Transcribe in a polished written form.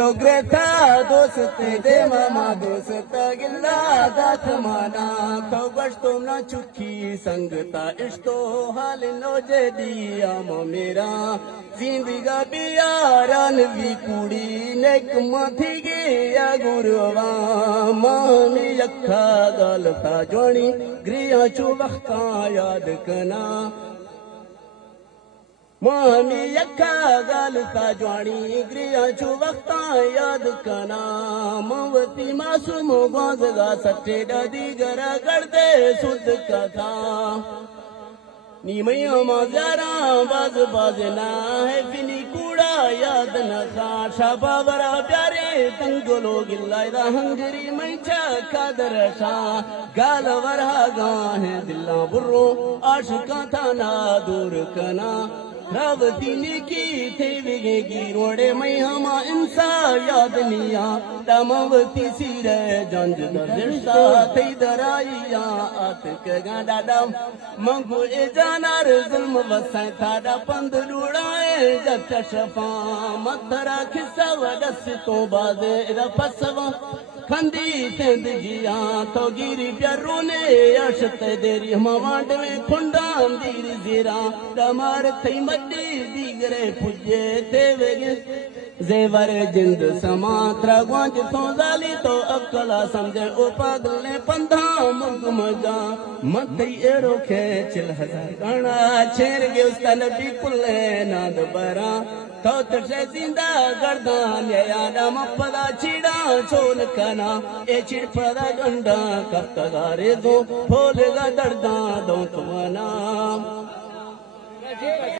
तो ग्रेथा दोस्त दे मामा दोस्त गिल्ला दात माना तो बस्तो ना चुकी संगता इस्तो हाल नो जदिया मेरा जिंदगा बियारन भी कुड़ी नेक मथी गया गुरुवा मामी यखा गलता जोनी ग्रिया चु वक्ता याद कना मामी यखा गलता जोनी ग्रिया चु वक्ता याद कना मवती मासूम गोजगा सच्चे दादी गरा कर दे सुध कथा नीमैया मजारा बाज बाजना है फिनी कूड़ा याद न खा शाबा बरा प्यारे तंगलो गिल्ला हंगरी मैचा कादर शा गाल वरहा गाहे दिल्ला बुर्रो आशिका था ना दूर कना रावती ने की थे विगे रोड़े मैं हमा इंसा याद निया तमवती सिरे जंज दर्शा थे दराइया आत कगा दादा मंगो ए जानार जुल्म वसाई थाड़ा पंद लुड़ाए जत शफा मथरा खिस्सा वडस तो बाजे रपसवा खंदी तेंद जिया तो गिरी प्यारो ने अशत देरी मवांड में खुंडाम दीर जीरा कमर थई मड्डी दीगरे पुजे थे वेगे जेवर जिंद समात्रा ग्वांज तो जाली तो अकला समझे ओ पागल ने पंधा मुग मजा मथई एरो खेचल हजार गणा छेर गे उसका नबी कुल्ले नाद बरा तो तरसे जिंदा गर्दान या नम पदा चिड़ा चोल कना ए चिड़ पदा गंडा कब तगारे दो फोलेगा दर्दा दो तुम्हारा